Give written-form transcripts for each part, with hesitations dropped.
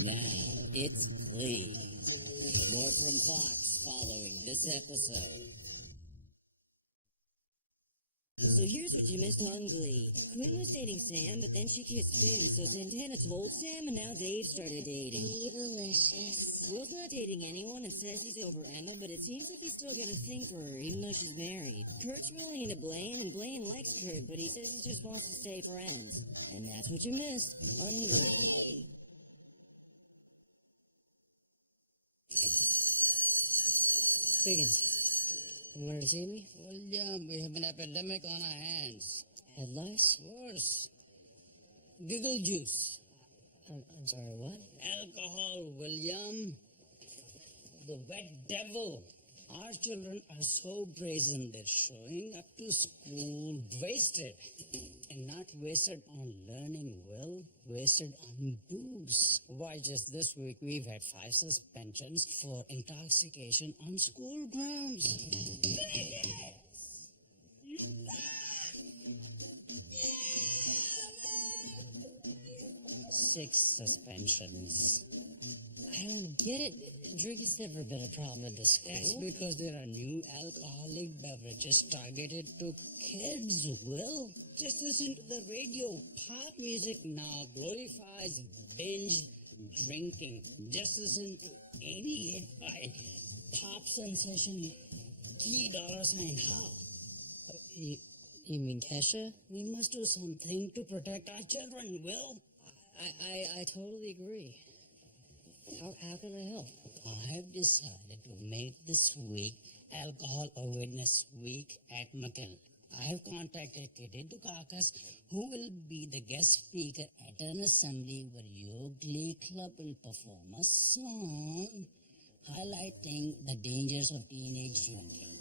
Now, it's Glee. More from Fox following this episode. So here's what you missed on Glee. Quinn was dating Sam, but then she kissed Finn, so Santana told Sam, and now Dave started dating. Delicious. Will's not dating anyone and says he's over Emma, but it seems like he's still got a thing for her, even though she's married. Kurt's really into Blaine, and Blaine likes Kurt, but he says he just wants to stay friends. And that's what you missed on Glee. Higgins, you wanted to see me? Well, yeah, we have an epidemic on our hands. Head lice? Worse. Giggle juice. I'm sorry, what? Alcohol, William. The wet devil. Our children are so brazen, they're showing up to school wasted. And not wasted on learning, Will. Wasted on booze. Why, just this week we've had 5 suspensions for intoxication on school grounds. 6 suspensions. I don't get it. Drinking's never been a problem in this That's school. because there are new alcoholic beverages targeted to kids, Will. Just listen to the radio. Pop music now glorifies binge drinking. Just listen to 88 Pop Sensation $3 How. You mean Kesha? We must do something to protect our children, Will. I totally agree. How can I help? I have decided to make this week Alcohol Awareness Week at McKinley. I have contacted Kitty Dukakis, who will be the guest speaker at an assembly where your Glee Club will perform a song highlighting the dangers of teenage drinking.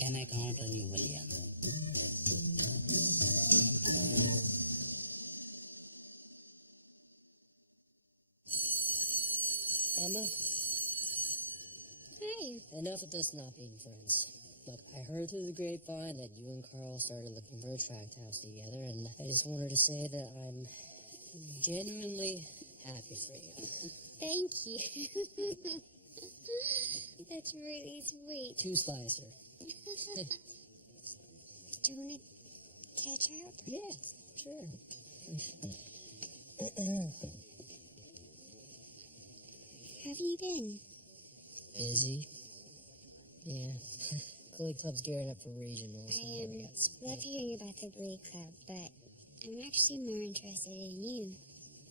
Can I count on you, William? Emma, Hi. enough of us not being friends. Look, I heard through the grapevine that you and Carl started looking for a tract house together, and I just wanted to say that I'm genuinely happy for you. Thank you. That's really sweet. 2 slicer. Do you want to catch up? Yeah, sure. How have you been? Busy. Yeah. Glee Club's gearing up for regionals. I love hearing about the Glee Club, but I'm actually more interested in you.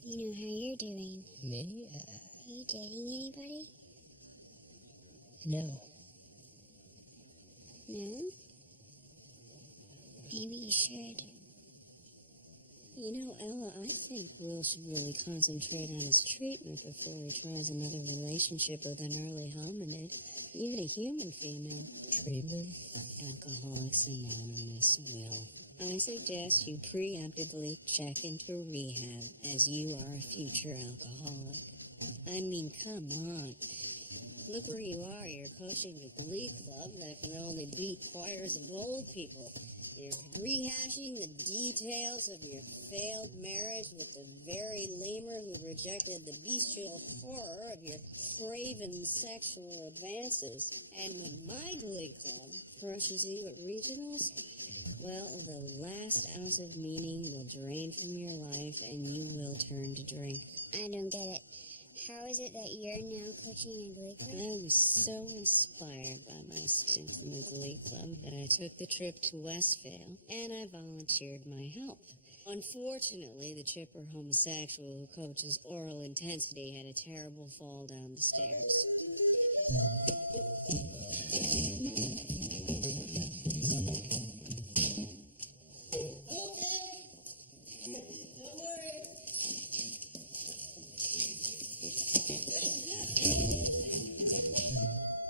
You know how you're doing. Me? Are you dating anybody? No. No? Maybe you should. You know, Ella, I think Will should really concentrate on his treatment before he tries another relationship with an early hominid, even a human female. Treatment? Alcoholics Anonymous, Will. I suggest you preemptively check into rehab, as you are a future alcoholic. I mean, come on. Look where you are. You're coaching a Glee Club that can only beat choirs of old people. You're rehashing the details of your failed marriage with the very lemur who rejected the bestial horror of your craven sexual advances. And when my Glee Club crushes you at regionals, well, the last ounce of meaning will drain from your life and you will turn to drink. I don't get it. How is it that you're now coaching a Glee Club? I was so inspired by my stint in the Glee Club that I took the trip to Westvale, and I volunteered my help. Unfortunately, the chipper homosexual who coaches Oral Intensity had a terrible fall down the stairs.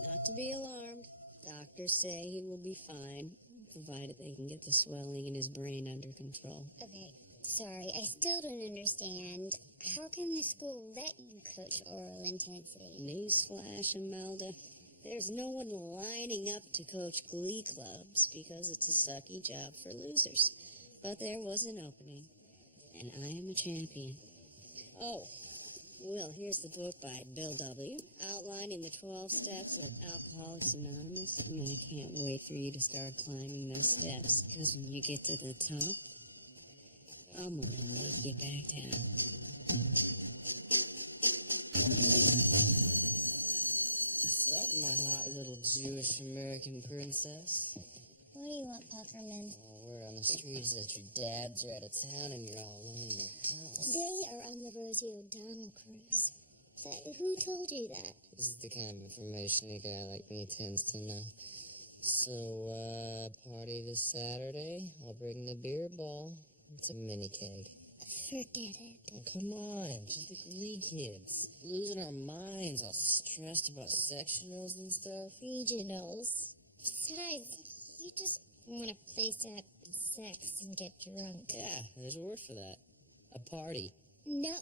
Not to be alarmed. Doctors say he will be fine, provided they can get the swelling in his brain under control. Okay, sorry, I still don't understand. How can the school let you coach Oral Intensity? Newsflash, Imelda. There's no one lining up to coach Glee clubs because it's a sucky job for losers. But there was an opening, and I am a champion. Oh, well, here's the book by Bill W. outlining the 12 steps of Alcoholics Anonymous. And I can't wait for you to start climbing those steps, because when you get to the top, I'm gonna knock you back down. What's up, my hot little Jewish American princess? What do you want, Pufferman? Oh, we're on the streets that your dads are out of town and you're all alone in your house. They are on the Rosie O'Donnell cruise. Who told you that? This is the kind of information a guy like me tends to know. So, party this Saturday. I'll bring the beer ball. It's a mini keg. Forget it. Oh, come on. Just the Glee kids. Losing our minds, all stressed about sectionals and stuff. Regionals. Besides, you just want to place at sex and get drunk. Yeah, there's a word for that. A party. No,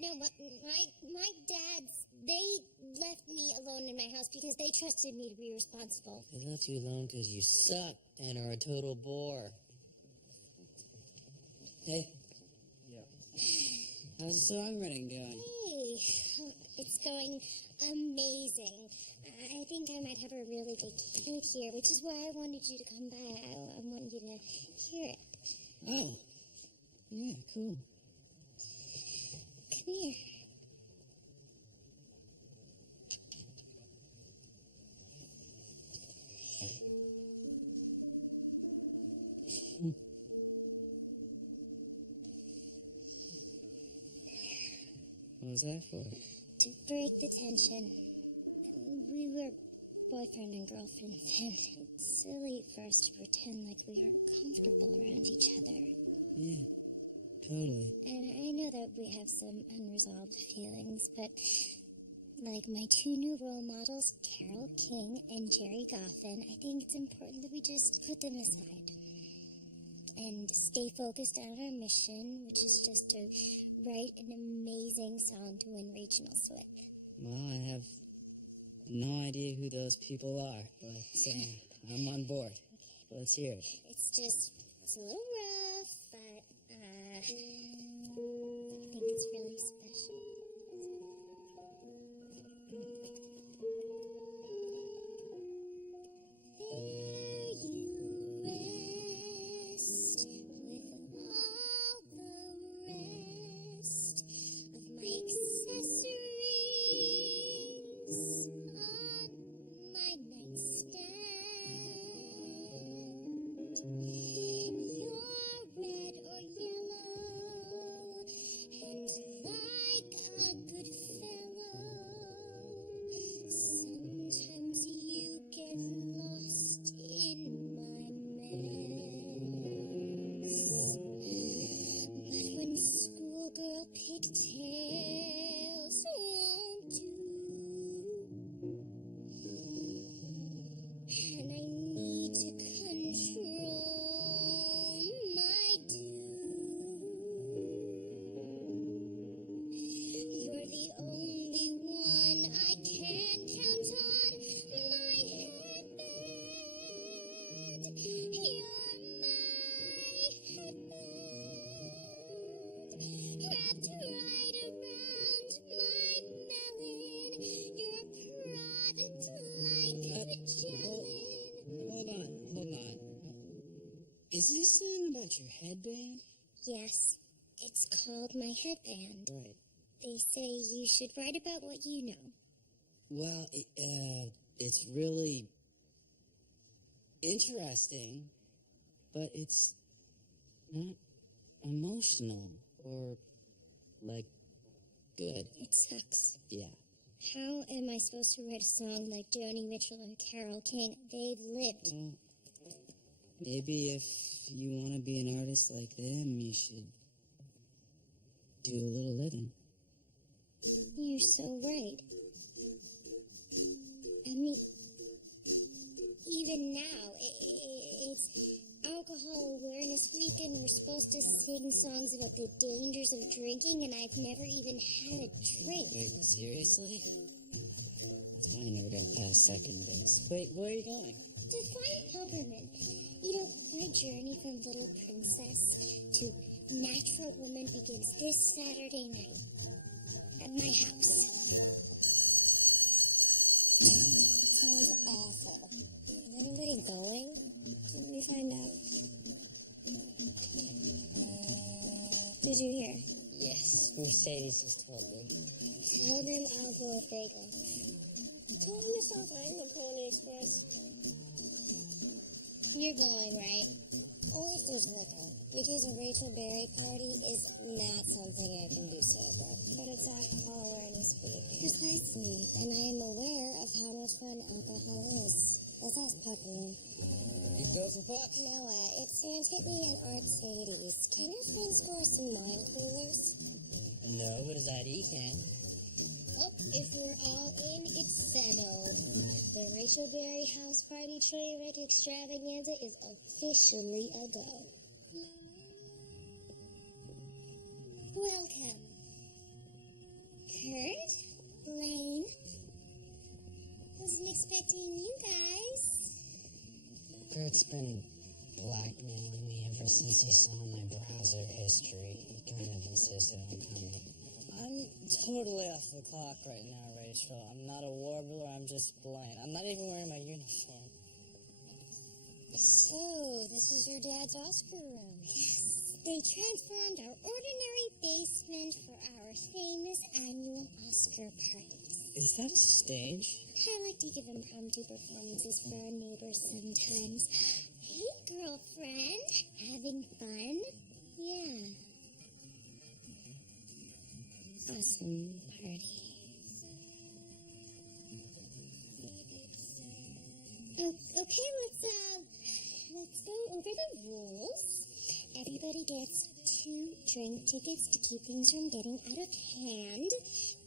my dads, they left me alone in my house because they trusted me to be responsible. They left you alone because you suck and are a total bore. Hey. Yeah. How's the songwriting going? Hey, it's going amazing. I think I might have a really big hit here, which is why I wanted you to come by. I want you to hear it. Oh. Yeah, cool. Come here. What was that for? To break the tension. We were boyfriend and girlfriend then. It's silly for us to pretend like we aren't comfortable around each other. Yeah, totally. And I know that we have some unresolved feelings, but like my two new role models, Carole King and Jerry Goffin, I think it's important that we just put them aside and stay focused on our mission, which is just to write an amazing song to win regionals with. Well, I have no idea who those people are, but I'm on board. Let's hear it. It's a little rough, but I think it's really special. There you rest with all the rest of my accessories on my nightstand. You're red or yellow, and like a good fellow, sometimes you get lost in my mess. But when schoolgirl pigtails won't do, and I need to control my you're the only one I can count on. My headband, you're my headband, wrapped right around my melon. You're a product like Magellan. Hold on. Is this song about your headband? Yes, it's called My Headband. Right. They say you should write about what you know. Well, it's really interesting, but it's not emotional or, like, good. It sucks. Yeah. How am I supposed to write a song like Joni Mitchell and Carole King? They've lived. Well, maybe if you want to be an artist like them, you should do a little living. You're so right. I mean, even now, it's Alcohol Awareness Week, and we're supposed to sing songs about the dangers of drinking, and I've never even had a drink. Wait, seriously? That's why I never got past second base. Wait, where are you going? To find Pufferman. You know, my journey from little princess to Natural Woman begins this Saturday night at my house. It sounds awful. Is anybody going? Let me find out. Did you hear? Yes, Mercedes has told me. Tell them I'll go if they go. Told myself I am a Pony Express. You're going, right? Only if there's liquor, because a Rachel Berry party is not something I can do sober. But it's Alcohol Awareness Week. Precisely, and I am aware of how much fun alcohol is. Let's ask Puck again. You go for Puck? Noah, it's Santitney and Art Sadie's. Can your friend score some wine coolers? No, but his ID can. Oh, if we're all in, it's settled. The Rachel Berry House Party Train Wreck Extravaganza is officially a go. Welcome. Kurt, Blaine. Wasn't expecting you guys. Kurt's been blackmailing me ever since he saw my browser history. He kind of insisted on coming. I'm totally off the clock right now, Rachel. I'm not a warbler, I'm just Blaine. I'm not even wearing my uniform. So, this is your dad's Oscar room. Yes, they transformed our ordinary basement for our famous annual Oscar parties. Is that a stage? I like to give impromptu performances for our neighbors sometimes. Hey, girlfriend, having fun? Yeah. Awesome party. Okay, let's go over the rules. Everybody gets 2 drink tickets to keep things from getting out of hand.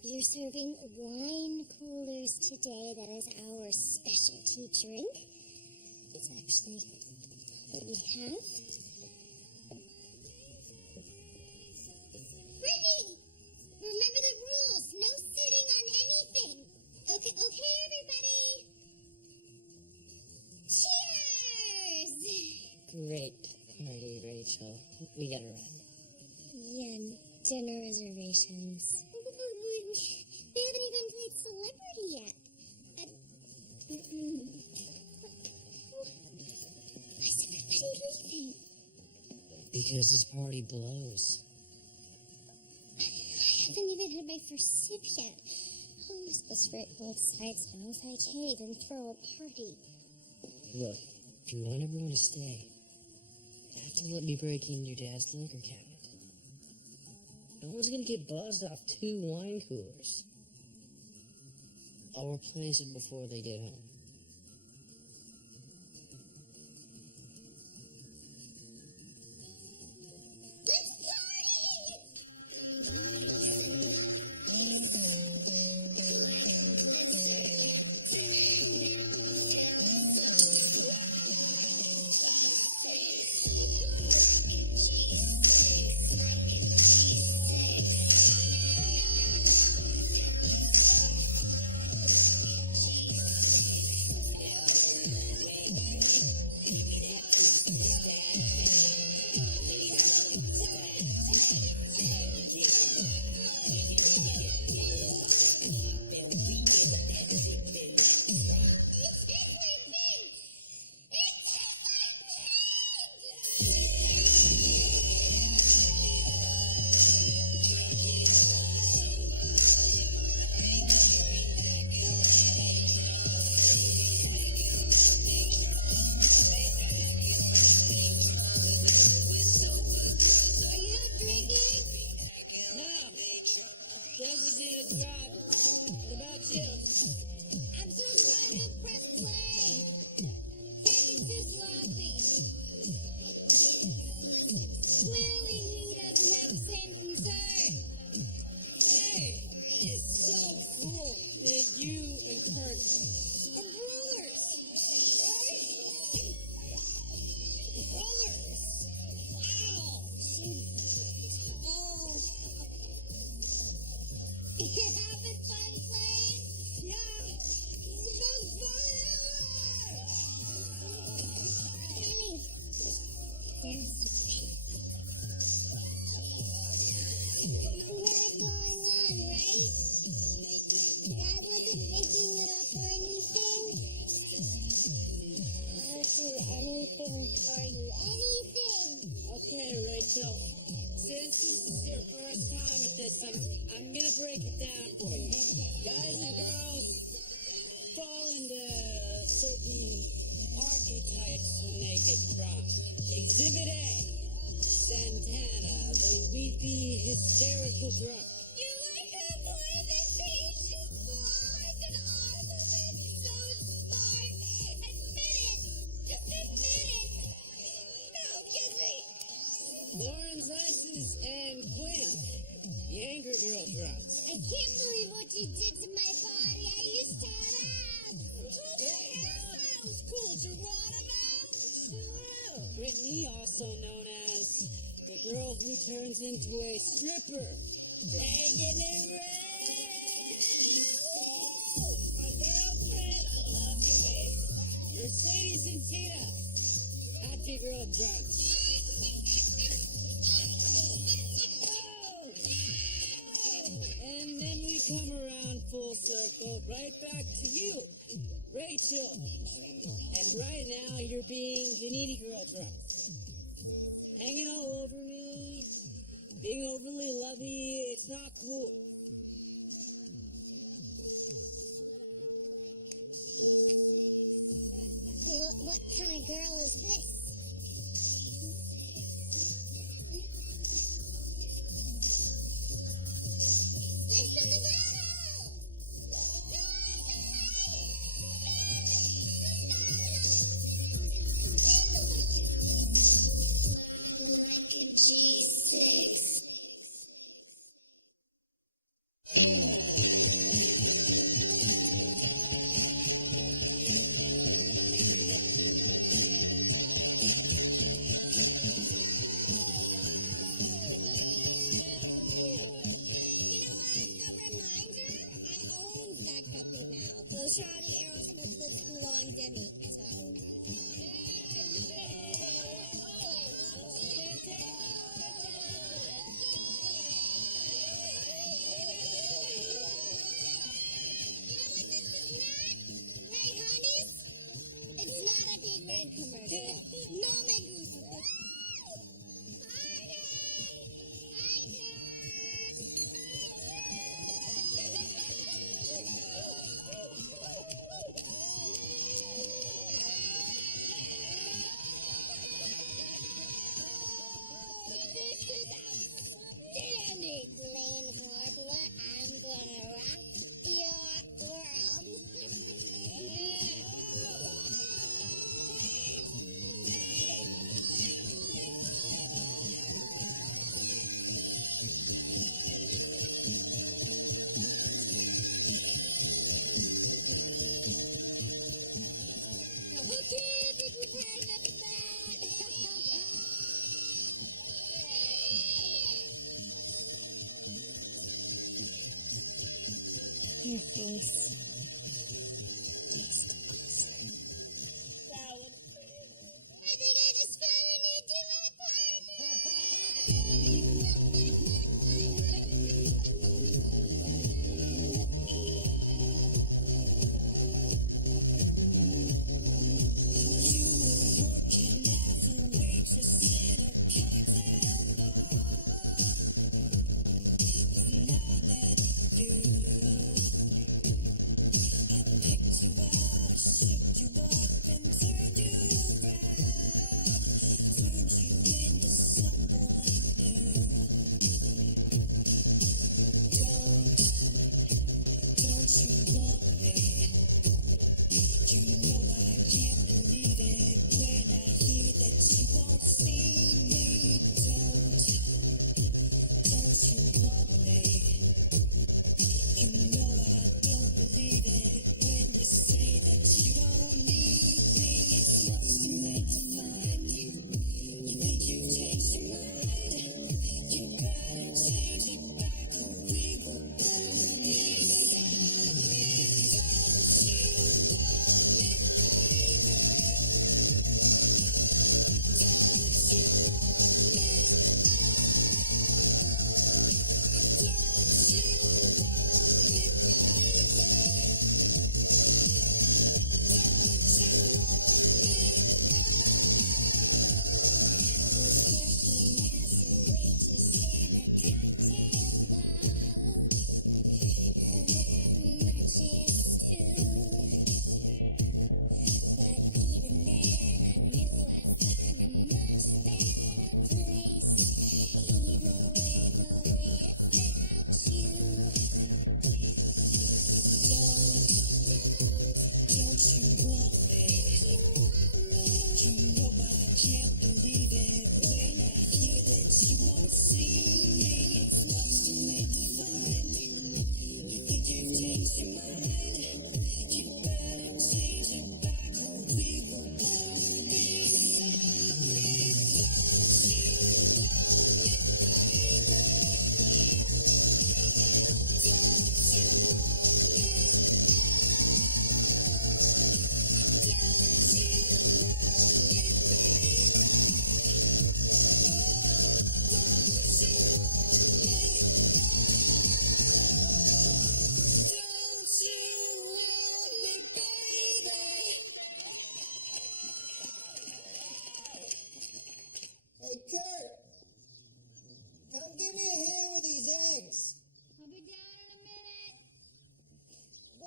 We're serving wine coolers today. That is our specialty drink. It's actually what we have. Brittany! Remember the rules. No sitting on anything. Okay, everybody. Cheers! Great party, Rachel. We gotta run. Yeah, dinner reservations. We haven't even played celebrity yet. Why is everybody leaving? Because this party blows. I haven't even had my first sip yet. How am I supposed to write both sides now if I can't even throw a party? Look, if you want everyone to stay, you have to let me break into your dad's liquor cabinet. No one's gonna get buzzed off 2 wine coolers. I'll replace it before they get home. Let's party! since this is your first time with this, I'm gonna break it down for you. Guys and girls fall into certain archetypes when they get drunk. Exhibit A, Santana, the weepy, hysterical drunk. You like her more than me. She's blonde and awesome and so smart. Admit it. Just admit it. No, kiss me. Lauren's Isis and Quinn, the angry girl drunks. I can't believe what you did to my body. I used to have. That was cool, Geronimo. Brittany, also known as the girl who turns into a stripper. Dragging it red. My girlfriend, I love you, babe. Mercedes and Tina, happy girl drunks. And then we come around full circle, right back to you, Rachel. And right now, you're being the needy girl drunk. Hanging all over me, being overly lovey, it's not cool. What kind of girl is this? Fish in the bottle! Like a G6. Shawty Aerosmith lives belong to me, so. Hey, honeys, it's not a big red commercial. No me gusta. Outstanding, Glen Warbler. I'm gonna rock your world. Okay, I think we've had enough of that. Your face tastes awesome. I think I just found a new duet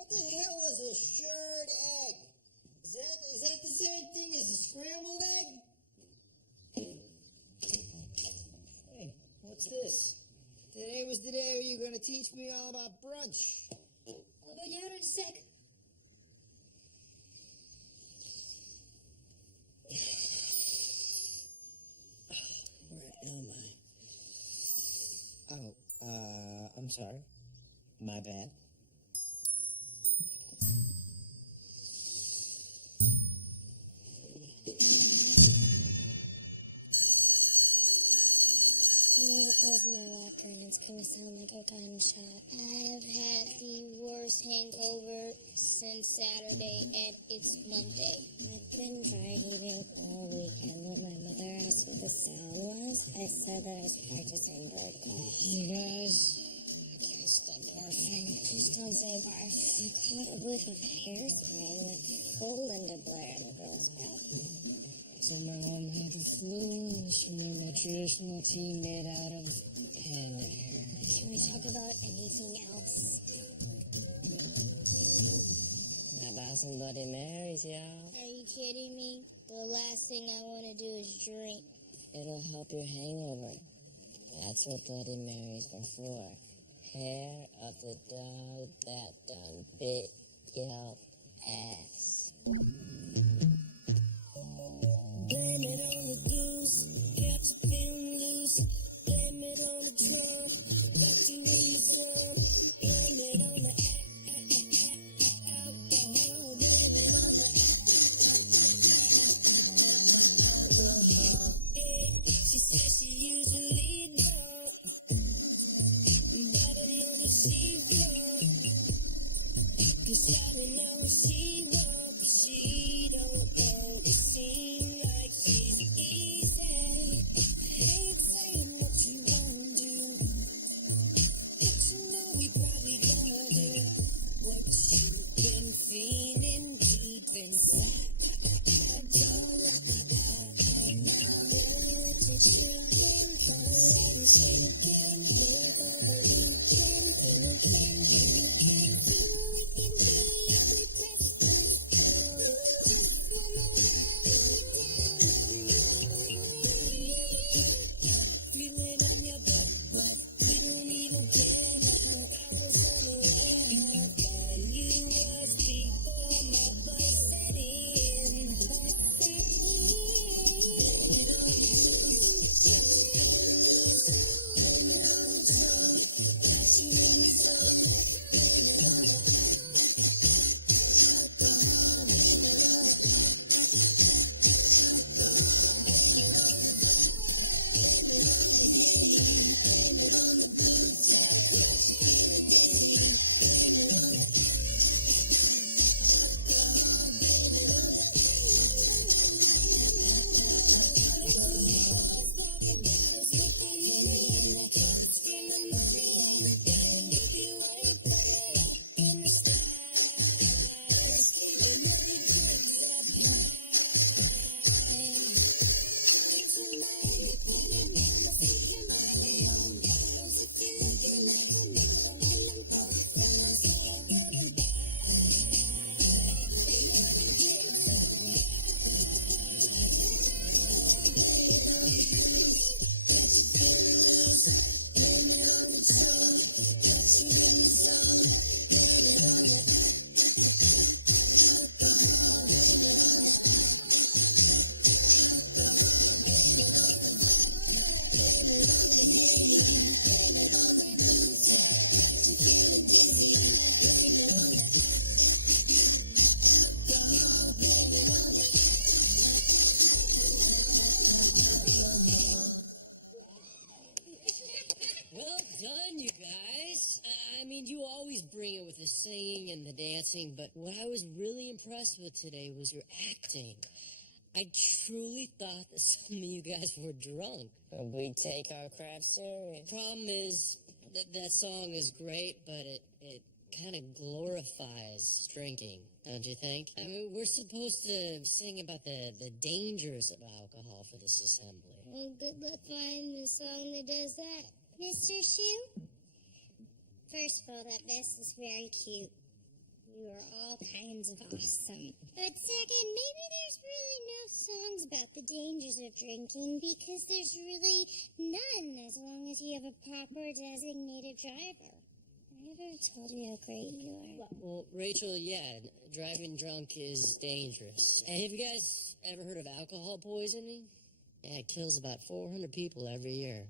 What the hell is a shirred egg? Is that the same thing as a scrambled egg? Hey, what's this? Today was the day where you're going to teach me all about brunch. I'll go down in a sec. Where am I? Oh, I'm sorry. My bad. I'm gonna close my locker and it's gonna sound like a gunshot. I've had the worst hangover since Saturday and it's Monday. I've been dry heaving all weekend. When my mother asked what the sound was, I said that I was practicing hardcore. You guys, I can't stop barfing. Just don't say barf. I caught a whiff of hairspray and went full Linda Blair in the girl's bathroom. So my mom had the flu, and she made my traditional tea made out of hen hair. Can we talk about anything else? How about some Bloody Marys, y'all? Are you kidding me? The last thing I want to do is drink. It'll help your hangover. That's what Bloody Marys are for. Hair of the dog that done bit your ass. Blame it on the goose, got you feeling loose. Blame it on the drum, got you in the sun. Blame it on the alcohol. Blame it on the alcohol. Hey, she says she usually don't, but I know that she won't. 'Cause I don't know what she wants, but she don't want to seem like she's easy. I ain't saying what you won't do, but you know we probably gonna do what you've been feeling deep inside. I don't only what you're drinking, don't let it sink in. Live on the weekend, thinking you can feel we can be if we press this forward. Just one more round down. Feel it on your butt, we don't even care now. I was unaware when you was before my bus set in. Well done, you guys. I mean, you always bring it with the singing and the dancing, but what I was really impressed with today was your acting. I truly thought that some of you guys were drunk. We take our craft serious. Problem is, that song is great, but it kind of glorifies drinking, don't you think? I mean, we're supposed to sing about the dangers of alcohol for this assembly. Well, good luck finding the song that does that. Mr. Shoe? First of all, that vest is very cute. You are all kinds of awesome. But second, maybe there's really no songs about the dangers of drinking because there's really none as long as you have a proper designated driver. I've never told you how great you are. Well, Rachel, yeah, driving drunk is dangerous. And have you guys ever heard of alcohol poisoning? Yeah, it kills about 400 people every year.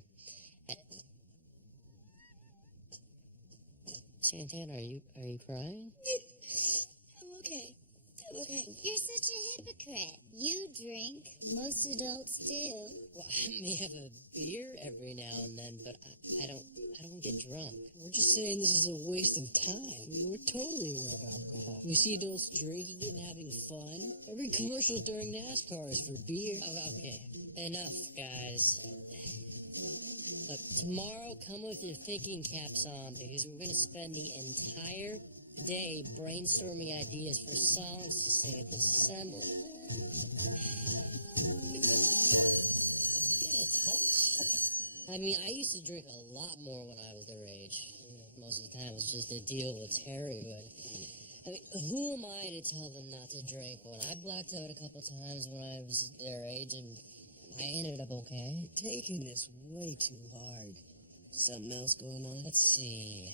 Santana, are you crying? I'm okay. You're such a hypocrite. You drink. Most adults do. Well, I may have a beer every now and then, but I don't get drunk. We're just saying this is a waste of time. We're totally aware of alcohol. We see adults drinking it and having fun. Every commercial during NASCAR is for beer. Oh, okay. Enough, guys. Look, tomorrow, come with your thinking caps on, because we're going to spend the entire day brainstorming ideas for songs to sing at this assembly. I mean, I used to drink a lot more when I was their age. You know, most of the time it was just to deal with Terry, but I mean, who am I to tell them not to drink when I blacked out a couple times when I was their age and I ended up okay? You're taking this way too hard. Something else going on? Let's see,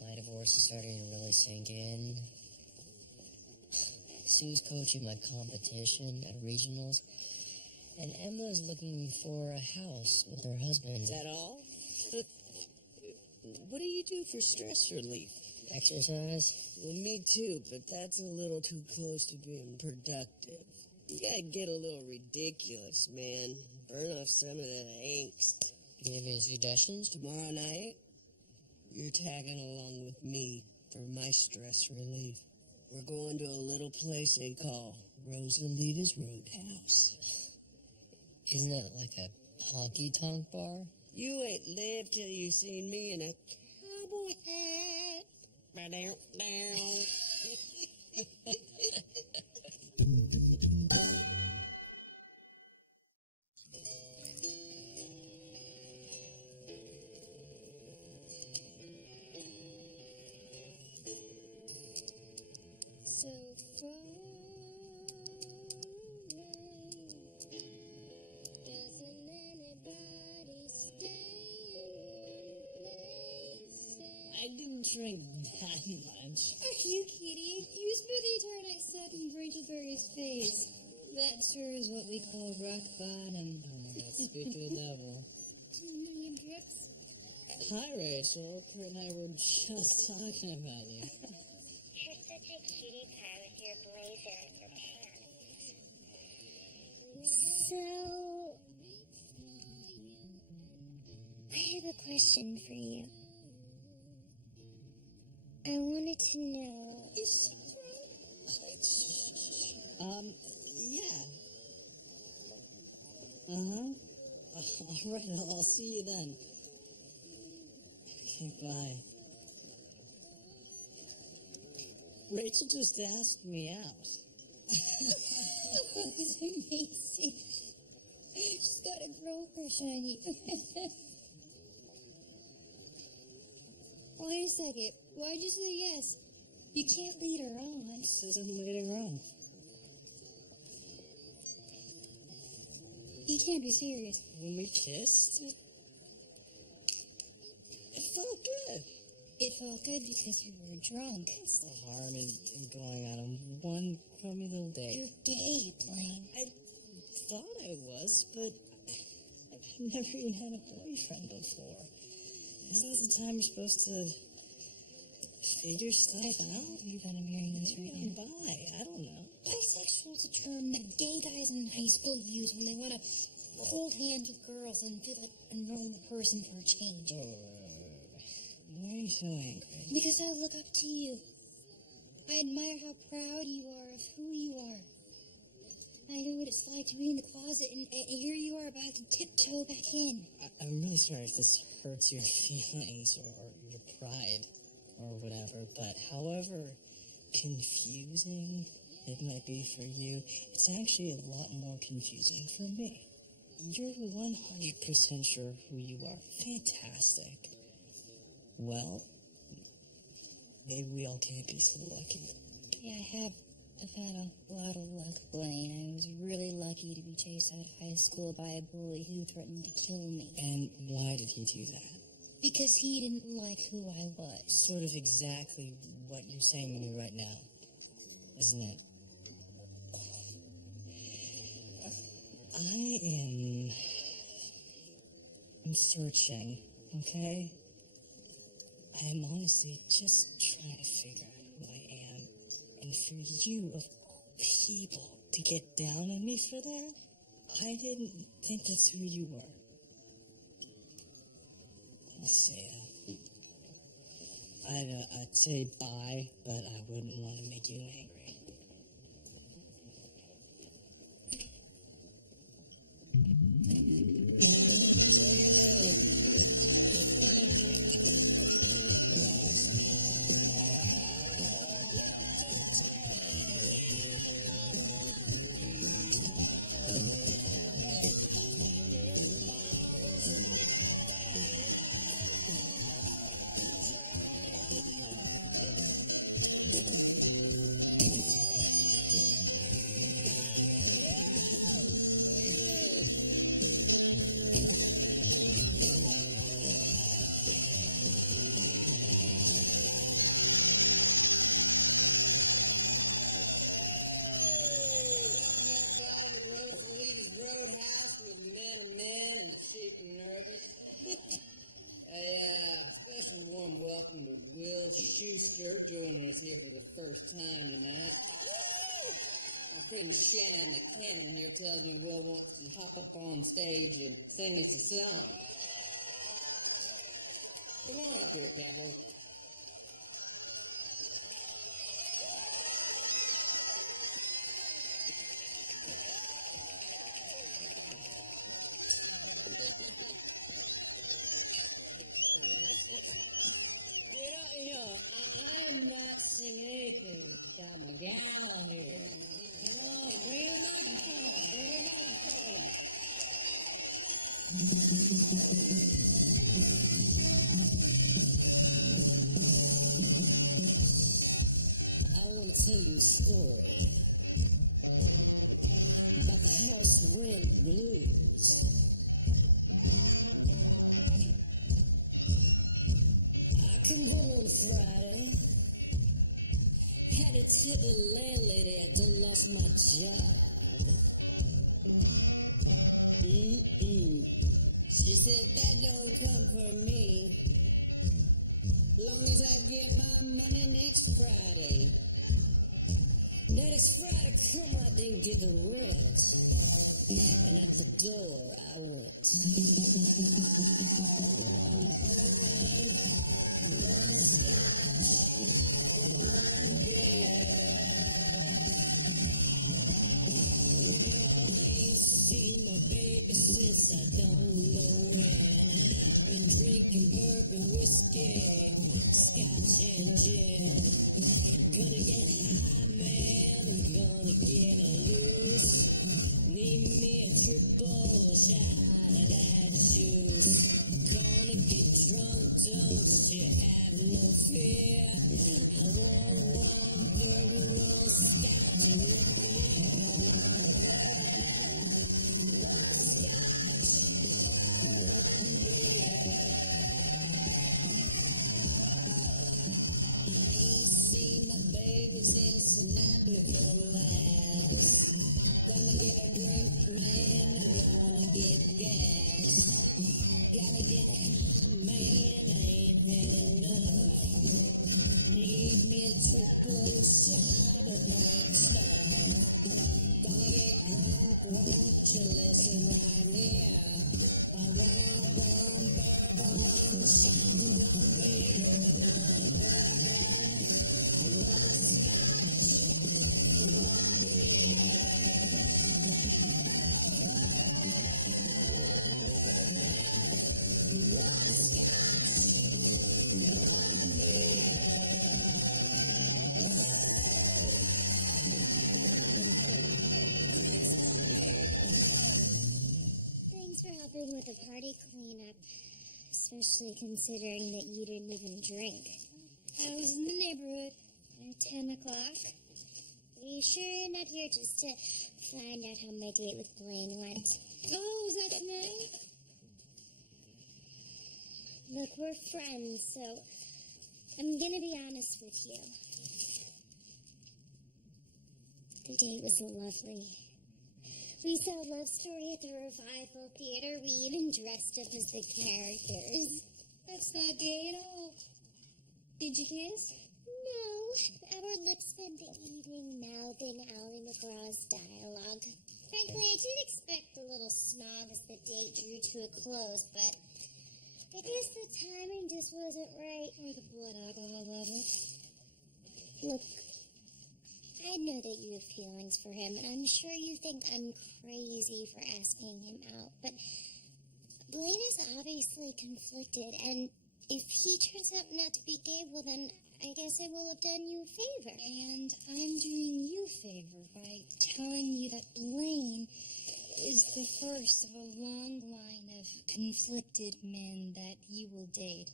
my divorce is starting to really sink in. Sue's coaching my competition at regionals, and Emma's looking for a house with her husband. Is that all? What do you do for stress relief? Exercise? Well, me too, but that's a little too close to being productive. You gotta get a little ridiculous, man. Burn off some of that angst. You have any suggestions? Tomorrow night, you're tagging along with me for my stress relief. We're going to a little place they call Rosalita's Roadhouse. Isn't it like a honky-tonk bar? You ain't lived till you seen me in a cowboy hat. Ba-dow-dow. So far away, doesn't anybody stay in one place? I didn't drink that much. Are you kidding? You spent the entire night sucking Rachel Berry's face. That sure is what we call rock bottom. Oh my God, speak to the devil. 2 million drips. Hi, Rachel. Kurt and I were just talking about you. You're such a cutie pie with your blazer and your pants. So, I have a question for you. I wanted to know. Yeah. Uh-huh. All right, I'll see you then. Okay, bye. Rachel just asked me out. It's amazing. She's got a girl crush on you. Wait a second. Why'd you say yes? You can't lead her on. This isn't leading wrong. You can't be serious. When we kissed, it felt good. It felt good because you were drunk. What's the harm in going on a one crummy little date? You're gay, Blaine. I thought I was, but I've never even had a boyfriend before. Isn't this the time you're supposed to figure stuff out? You gotta marry this right now. Bye. I don't know. Bisexual is a term that gay guys in high school use when they want to hold hands with girls and feel like a normal person for a change. Why are you so angry? Because I look up to you. I admire how proud you are of who you are. I know what it's like to be in the closet, and here you are about to tiptoe back in. I'm really sorry if this hurts your feelings or your pride or whatever, but however confusing it might be for you, it's actually a lot more confusing for me. You're 100% sure who you are. Fantastic. Well, Maybe we all can't be so lucky. Yeah, I've had a lot of luck, Blaine. I was really lucky to be chased out of high school by a bully who threatened to kill me. And why did he do that? Because he didn't like who I was. Sort of exactly what you're saying to me right now, isn't it? I'm searching, okay? I am honestly just trying to figure out who I am. And for you, of all people, to get down on me for that, I didn't think that's who you were. I'd say bye, but I wouldn't want to make you angry. Special warm welcome to Will Schuster joining us here for the first time tonight. My friend Shannon the Cannon here tells me Will wants to hop up on stage and sing us a song. Come on up here, cowboy. I am not singing anything without my gal here. Come on, bring the microphone, bring the microphone. I want to tell you a story about the house rent blues. I came home on Friday, had to tell the landlady I done lost my job. She said that don't come for me, long as I get my money next Friday. Now next Friday come, I didn't get the rent, and at the door I went. Since I don't know when, I've been drinking bourbon, whiskey, scotch and gin. Gonna get high, man, I'm gonna get loose. Need me a triple shot of that juice. Gonna get drunk, don't you have no fear. I want one bourbon, one scotch and one beer. Thanks for helping with the party cleanup, especially considering that you didn't even drink. I was in the neighborhood at 10 o'clock. Are you sure you're not here just to find out how my date with Blaine went? Oh, was that tonight? Look, we're friends, so I'm gonna be honest with you. The date was lovely. We saw Love Story at the Revival Theater. We even dressed up as the characters. That's not gay at all. Did you kiss? No, our lips spent the evening mouthing Ally McGraw's dialogue. Frankly, I did expect a little snog as the date drew to a close, but I guess the timing just wasn't right. Or the blood alcohol level? Look, I know that you have feelings for him, and I'm sure you think I'm crazy for asking him out, but Blaine is obviously conflicted, and if he turns out not to be gay, well then I guess I will have done you a favor. And I'm doing you a favor by telling you that Blaine is the first of a long line of conflicted men that you will date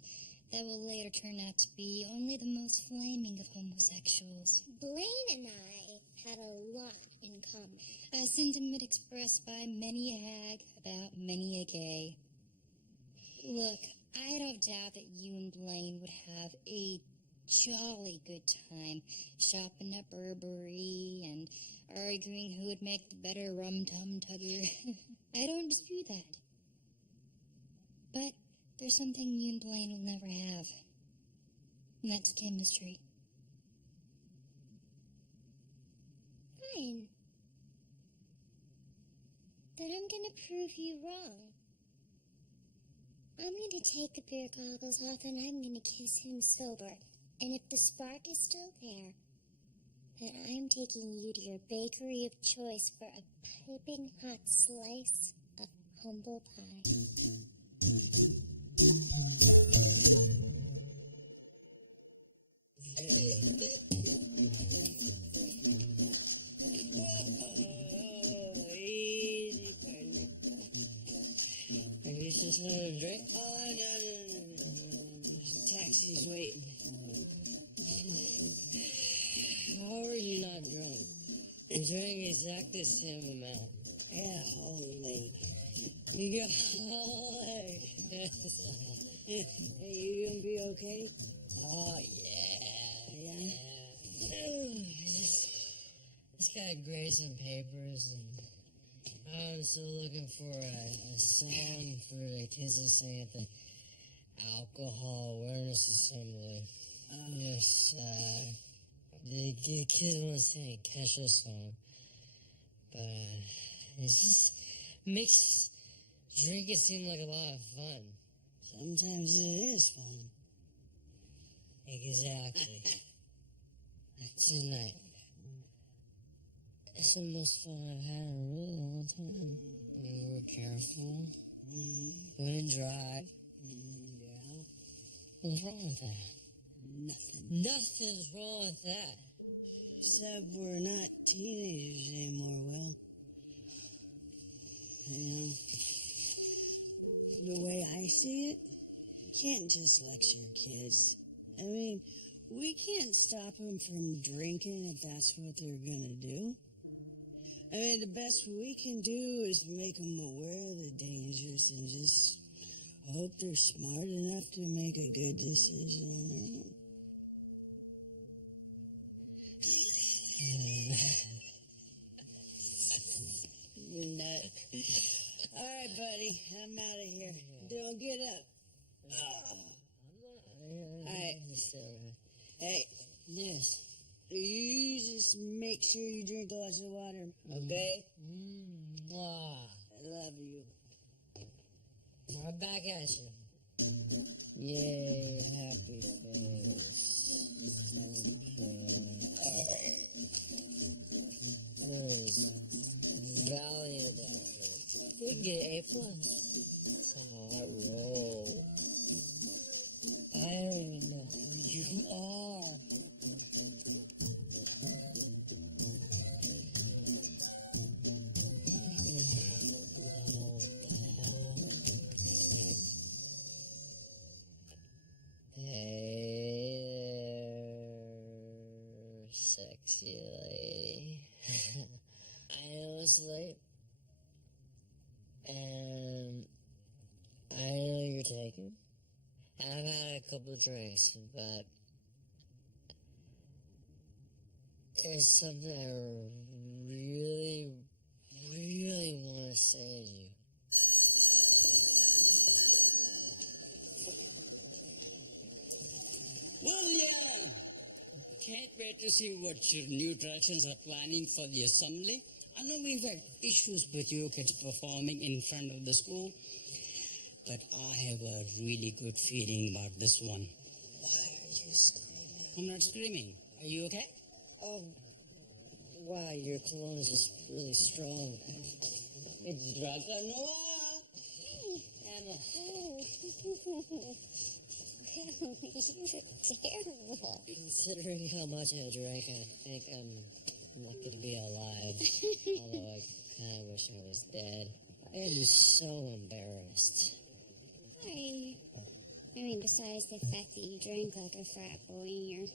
that will later turn out to be only the most flaming of homosexuals. Blaine and I had a lot in common. A sentiment expressed by many a hag about many a gay. Look, I don't doubt that you and Blaine would have a jolly good time shopping at Burberry and arguing who would make the better rum-tum-tugger. I don't dispute that. But there's something you and Blaine will never have, and that's chemistry. Fine. Then I'm gonna prove you wrong. I'm gonna take the beer goggles off and I'm gonna kiss him sober. And if the spark is still there, then I'm taking you to your bakery of choice for a piping hot slice of humble pie. Easy, partner. Are you just another drink? Oh, no. Taxi's waiting. How are you not drunk? You're drinking exactly the same amount. Yeah, holy. You got high. Hey, you gonna be okay? Oh, yeah. Yeah? Just gotta grade some papers, and I'm still looking for a song for the kids to sing at the Alcohol Awareness Assembly. Yes, the kids want to sing a Kesha song, but it just makes drinking seem like a lot of fun. Sometimes it is fun. Exactly. Like tonight. It's the most fun I've had in a really long time. We were careful. We didn't drive. Yeah. What's wrong with that? Nothing. Nothing's wrong with that. Except we're not teenagers anymore, Will. You know, the way I see it, you can't just lecture kids. I mean, we can't stop them from drinking if that's what they're gonna do. I mean, the best we can do is make them aware of the dangers and just hope they're smart enough to make a good decision on their own. Nut. All right, buddy, I'm out of here. Don't get up. All right. Hey, Yes. you just make sure you drink lots of water, okay? Mwah. I love you. Right back at you. Yay, happy face. Those valiant effort. You get A+. Hot roll. I don't even know who you are. Hey sexy lady. I know it's late, and I know you're taken. I've had a couple of drinks, but there's something I really, really want to say to you. William! Can't wait to see what your new directions are planning for the assembly. I know we've had issues with you kids performing in front of the school, but I have a really good feeling about this one. Why are you screaming? I'm not screaming. Are you okay? Oh, wow, your cologne is just really strong. It's Draga Noir. Emma. Oh, you're terrible. Considering how much I drank, I think I'm lucky to be alive. Although I kind of wish I was dead. I am so embarrassed. I mean, besides the fact that you drank like a frat boy and you're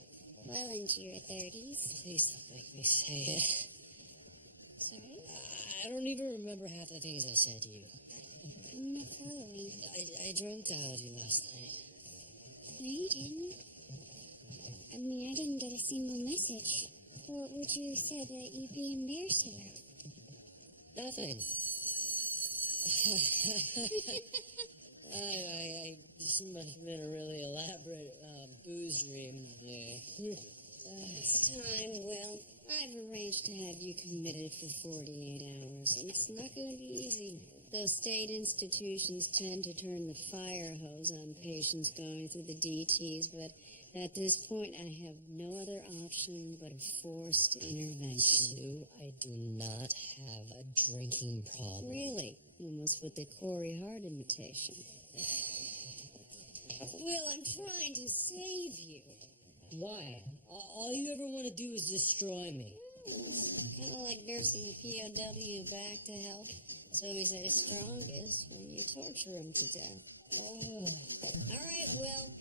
well into your 30s. Please don't make me say it. Sorry? I don't even remember half the things I said to you. I'm not following. I drank out of you last night. No, you didn't. I mean, I didn't get a single message. What would you have said that you'd be embarrassed about? Nothing. I just must have been a really elaborate booze dream. Yeah. It's time, Will. I've arranged to have you committed for 48 hours, and it's not going to be easy. Those state institutions tend to turn the fire hose on patients going through the DTs, but at this point I have no other option but a forced intervention. Sue, I do not have a drinking problem. Really? Almost with the Corey Hart imitation. Will, I'm trying to save you. Why? All you ever want to do is destroy me. Kind of like nursing a POW back to health. So he's at his strongest when you torture him to death. All right, Will.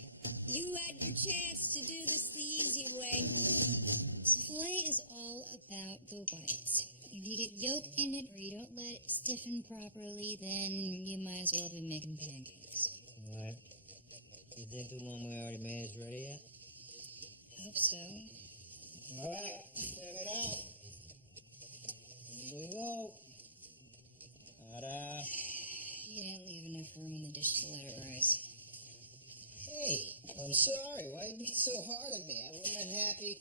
You had your chance to do this the easy way. Filet is all about the whites. If you get yolk in it or you don't let it stiffen properly, then you might as well be making pancakes. Alright. You think the one we already made is ready yet? Hope so. Alright, check it out. Here we go. Ta-da. You didn't leave enough room in the dish to let it rise. Hey, I'm sorry. Why are you being so hard on me? I wouldn't have been happy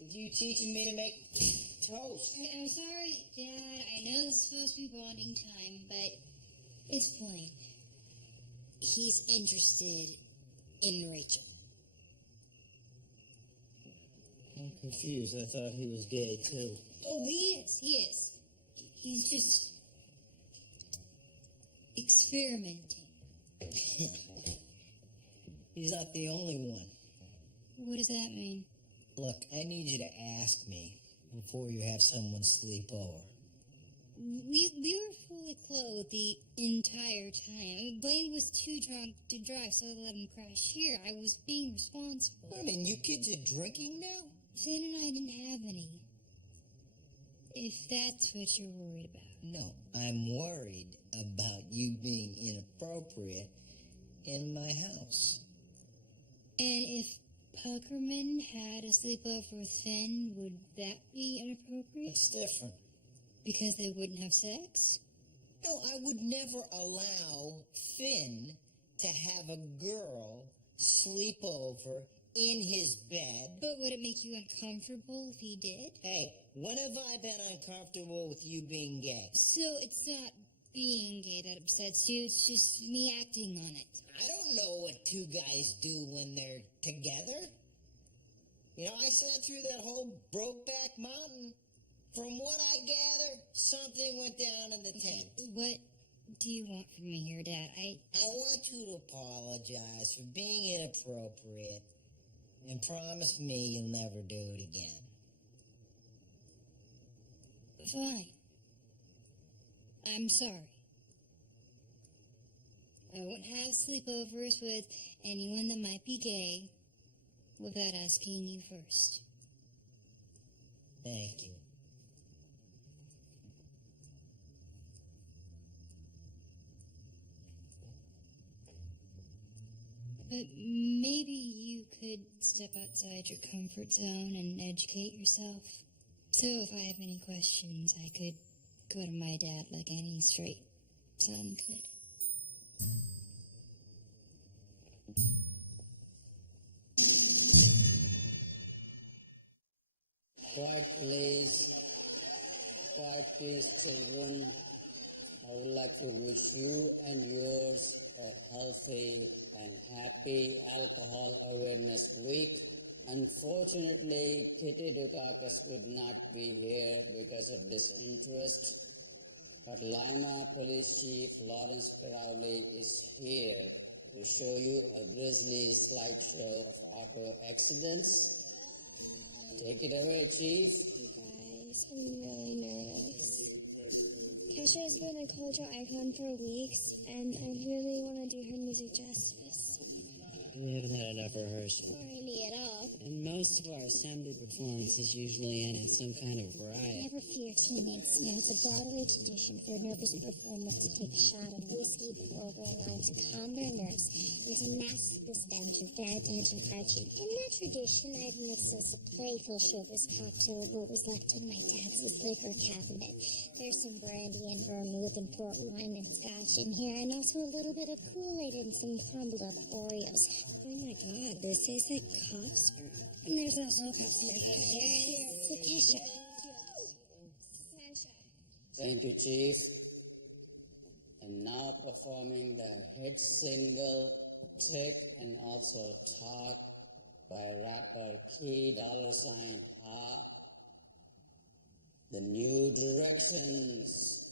with you teaching me to make toast. I'm sorry, Dad. I know this is supposed to be bonding time, but it's plain. He's interested in Rachel. I'm confused. I thought he was gay, too. Oh, he is. He is. He's just experimenting. He's not the only one. What does that mean? Look, I need you to ask me before you have someone sleep over. We were fully clothed the entire time. Blaine was too drunk to drive, so I let him crash here. I was being responsible. I mean, you kids are drinking now? Finn and I didn't have any. If that's what you're worried about. No, I'm worried about you being inappropriate in my house. And if Puckerman had a sleepover with Finn, would that be inappropriate? It's different. Because they wouldn't have sex? No, I would never allow Finn to have a girl sleep over in his bed. But would it make you uncomfortable if he did? Hey, when have I been uncomfortable with you being gay? So it's not being gay that upsets you, it's just me acting on it. I don't know what two guys do when they're together. You know, I sat through that whole Brokeback Mountain. From what I gather, something went down in the tent. What do you want from me here, Dad? I want you to apologize for being inappropriate and promise me you'll never do it again. Fine. I'm sorry. I won't have sleepovers with anyone that might be gay without asking you first. Thank you. But maybe you could step outside your comfort zone and educate yourself. So if I have any questions, I could go to my dad like any straight son could. Quiet, please. Quiet, please, children. I would like to wish you and yours a healthy and happy Alcohol Awareness Week. Unfortunately, Kitty Dukakis could not be here because of disinterest, but Lima Police Chief Lawrence Crowley is here to show you a grisly slideshow of auto accidents. Take it away, Chief. You guys, I'm really nervous. Kesha has been a cultural icon for weeks, and I really want to do her music justice. We haven't had enough rehearsal. Or any at all. And most of our assembly performances usually end in some kind of riot. Never fear, teammates. Now, it's a Broadway tradition for nervous performers to take a shot of whiskey before going on to calm their nerves. There's a massive dispense of bad anti-fragile. In that tradition, I'd mix us a playful showbiz cocktail of what was left in my dad's liquor cabinet. There's some brandy and vermouth and port wine and scotch in here, and also a little bit of Kool-Aid and some crumbled up Oreos. Oh my God, this tastes like cough syrup. And there's also a cup syrup here. So, Kesha. Thank you, Chief. And now performing the hit single Tick and also Talk by rapper Key $sign Ha. The New Directions.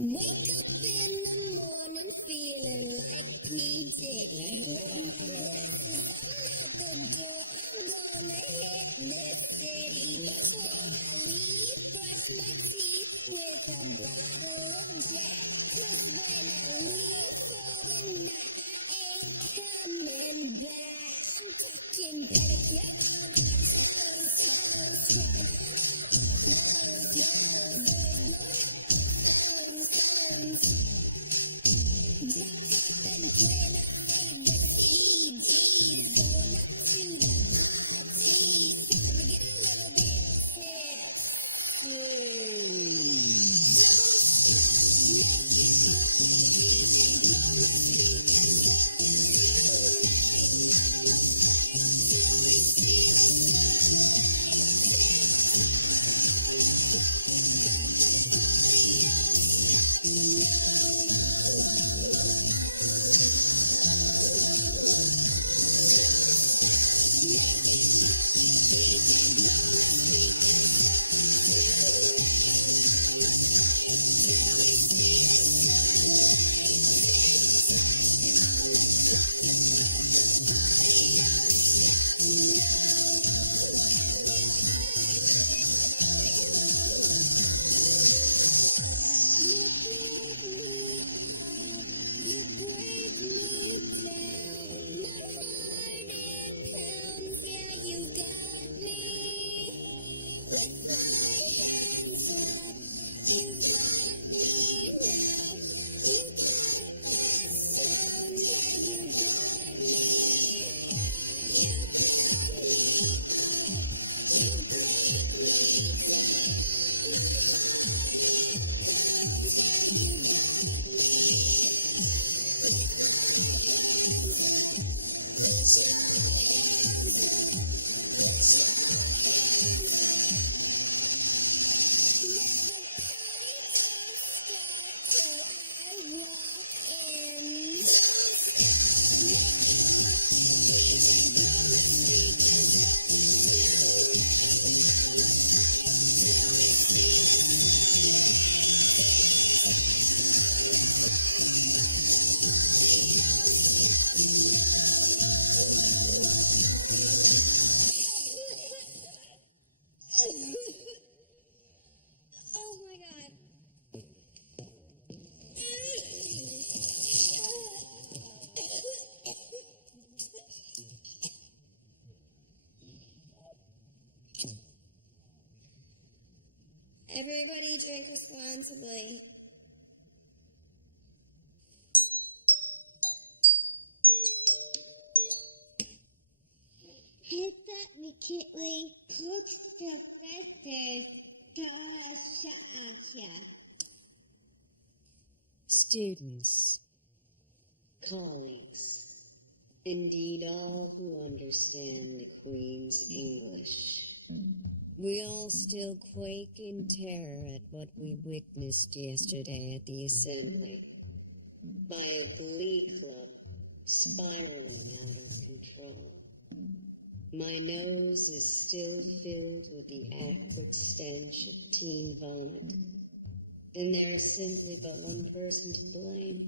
Wake up in the morning feeling like P. Diddy. Grab my glasses, I'm out the door. I'm gonna hit this city. Before I leave, brush my teeth with a bottle of Jack. 'Cause when I leave for the night, I ain't coming back. I'm talking pedicure on my toes, drop top and play my favorite CDs. Going up to the party, starting to get a little bit tipsy. Everybody drink responsibly. Heads up, McKinley. Coach professors gotta shut ya. Students, colleagues, indeed all who understand the Queen's English. We all still quake in terror at what we witnessed yesterday at the Assembly by a Glee club spiraling out of control. My nose is still filled with the acrid stench of teen vomit, and there is simply but one person to blame.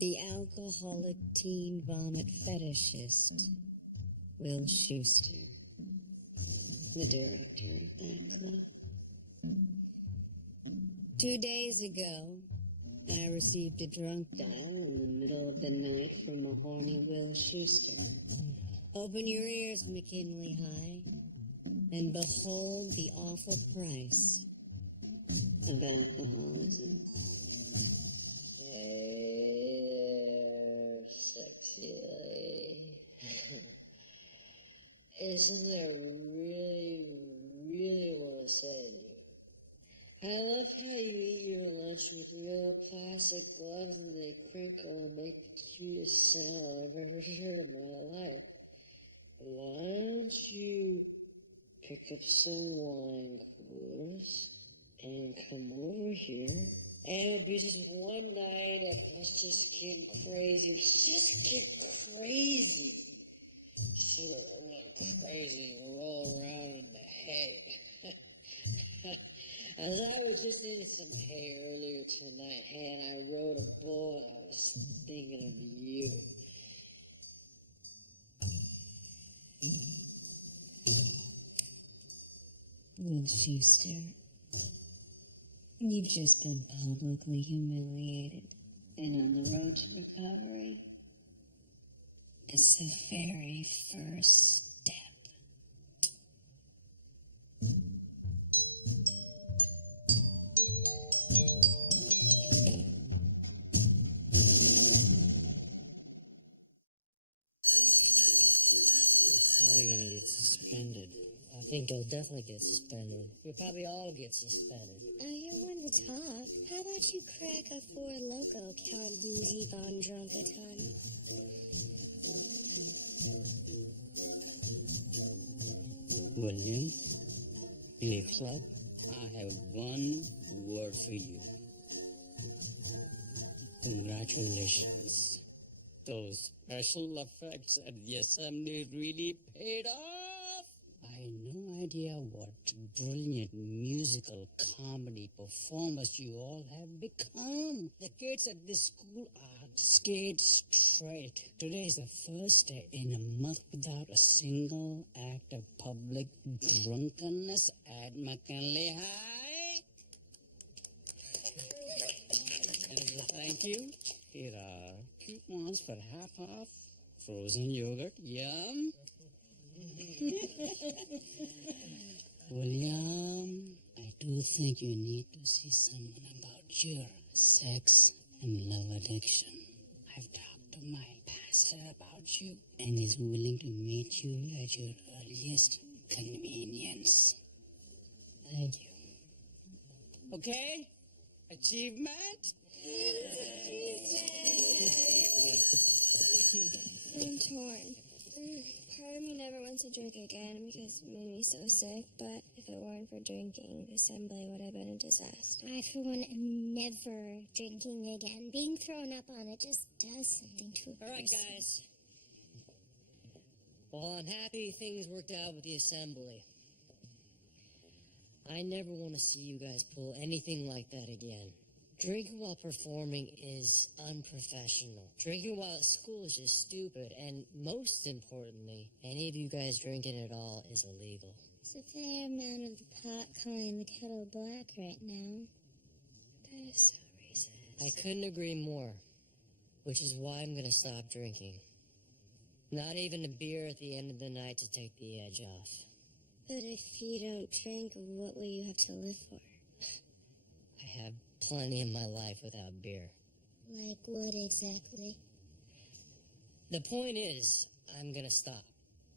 The alcoholic teen vomit fetishist, Will Schuster, the director of that club. 2 days ago, I received a drunk dial in the middle of the night from a horny Will Schuster. Open your ears, McKinley High, and behold the awful price of alcoholism. Hey there, sexy lady. Isn't there really want to say to you? I love how you eat your lunch with real plastic gloves and they crinkle and make the cutest sound I've ever heard in my life. Why don't you pick up some wine coolers and come over here? And it'll be just one night of let's just get crazy. Let's just get crazy. So we're real crazy and roll around in the hay. As I was just in some hay earlier tonight, and I rode a bull and I was thinking of you. Will Schuster, you've just been publicly humiliated, and on the road to recovery, it's the very first step. How are we gonna get suspended? I think you'll definitely get suspended. You'll probably all get suspended. You're one to talk. How about you crack a Four Loko, Count Boozy Von Drunkaton? William, Glee Club, I have one word for you. Congratulations. Those special effects at the assembly really paid off. I had no idea what brilliant musical comedy performers you all have become. The kids at this school are scared straight. Today is the first day in a month without a single act of public drunkenness at McKinley High. And as a thank you, here are coupons for half off frozen yogurt. Yum. William, I do think you need to see someone about your sex and love addiction. I've talked to my pastor about you, and he's willing to meet you at your earliest convenience. Thank you. Okay? Achievement? I'm torn. Part of me never wants to drink again because it made me so sick, but if it weren't for drinking, the assembly would have been a disaster. I, for one, am never drinking again. Being thrown up on it just does something to a person. All right, guys. Well, I'm happy things worked out with the assembly. I never want to see you guys pull anything like that again. Drinking while performing is unprofessional. Drinking while at school is just stupid. And most importantly, any of you guys drinking at all is illegal. It's a fair amount of the pot calling the kettle black right now. That is so racist. I couldn't agree more. Which is why I'm going to stop drinking. Not even a beer at the end of the night to take the edge off. But if you don't drink, what will you have to live for? I have plenty in my life without beer. Like what exactly? The point is, I'm gonna stop.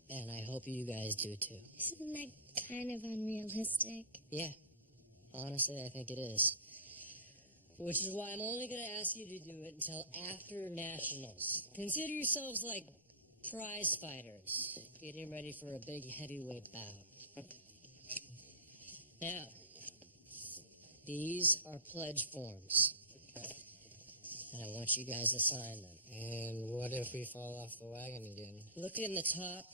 And I hope you guys do too. Isn't that kind of unrealistic? Yeah. Honestly, I think it is. Which is why I'm only gonna ask you to do it until after Nationals. Consider yourselves like prize fighters, getting ready for a big heavyweight bout. Now, these are pledge forms. And I want you guys to sign them. And what if we fall off the wagon again? Look in the top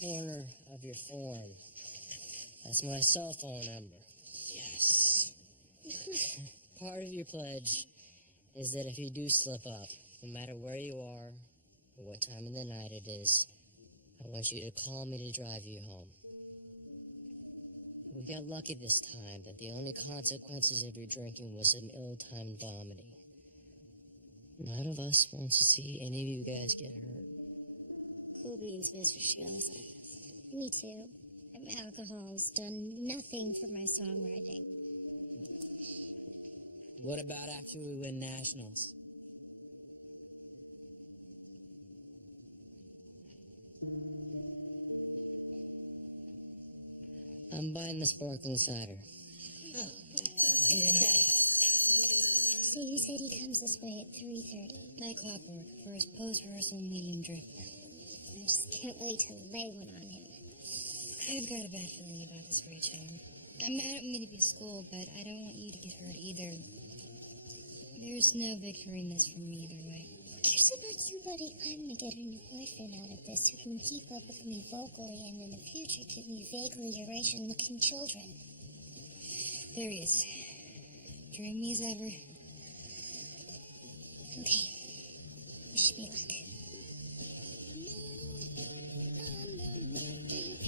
corner of your form. That's my cell phone number. Yes. Part of your pledge is that if you do slip up, no matter where you are or what time of the night it is, I want you to call me to drive you home. We got lucky this time that the only consequences of your drinking was some ill-timed vomiting. None of us wants to see any of you guys get hurt. Cool beans, Mr. Shields. Me too. Alcohol's done nothing for my songwriting. What about after we win Nationals? I'm buying the sparkling cider. So you said he comes this way at 3:30. Like clockwork, for his post-rehearsal medium drip. I just can't wait to lay one on him. I've got a bad feeling about this, Rachel. I don't mean to be a school, but I don't want you to get hurt either. There's no victory in this for me either way. Who cares about you, buddy? I'm gonna get a new boyfriend out of this who can keep up with me vocally and in the future give me vaguely Eurasian-looking children. There he is. Dreamy as ever. Okay. Wish me luck.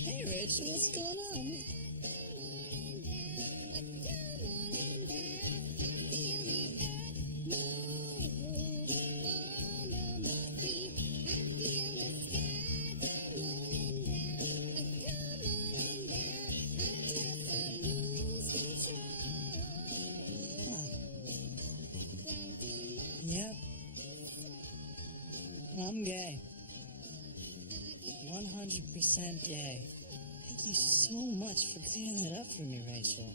Hey, Rich, what's going on? Yep. I'm gay. 100% gay. Thank you so much for clearing that up for me, Rachel.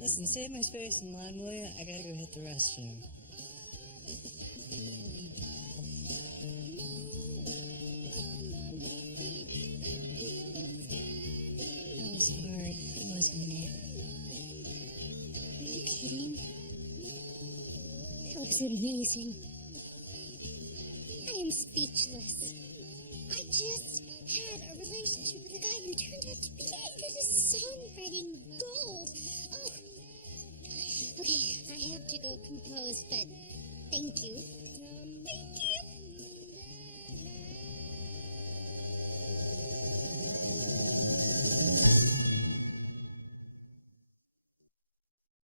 Listen, save my space in line, will you? I gotta go hit the restroom. That was hard, wasn't it? Are you kidding? That was amazing. I am speechless. I just had a relationship with a guy who turned out to be gay. That is songwriting gold. Oh. Okay, I have to go compose, but thank you.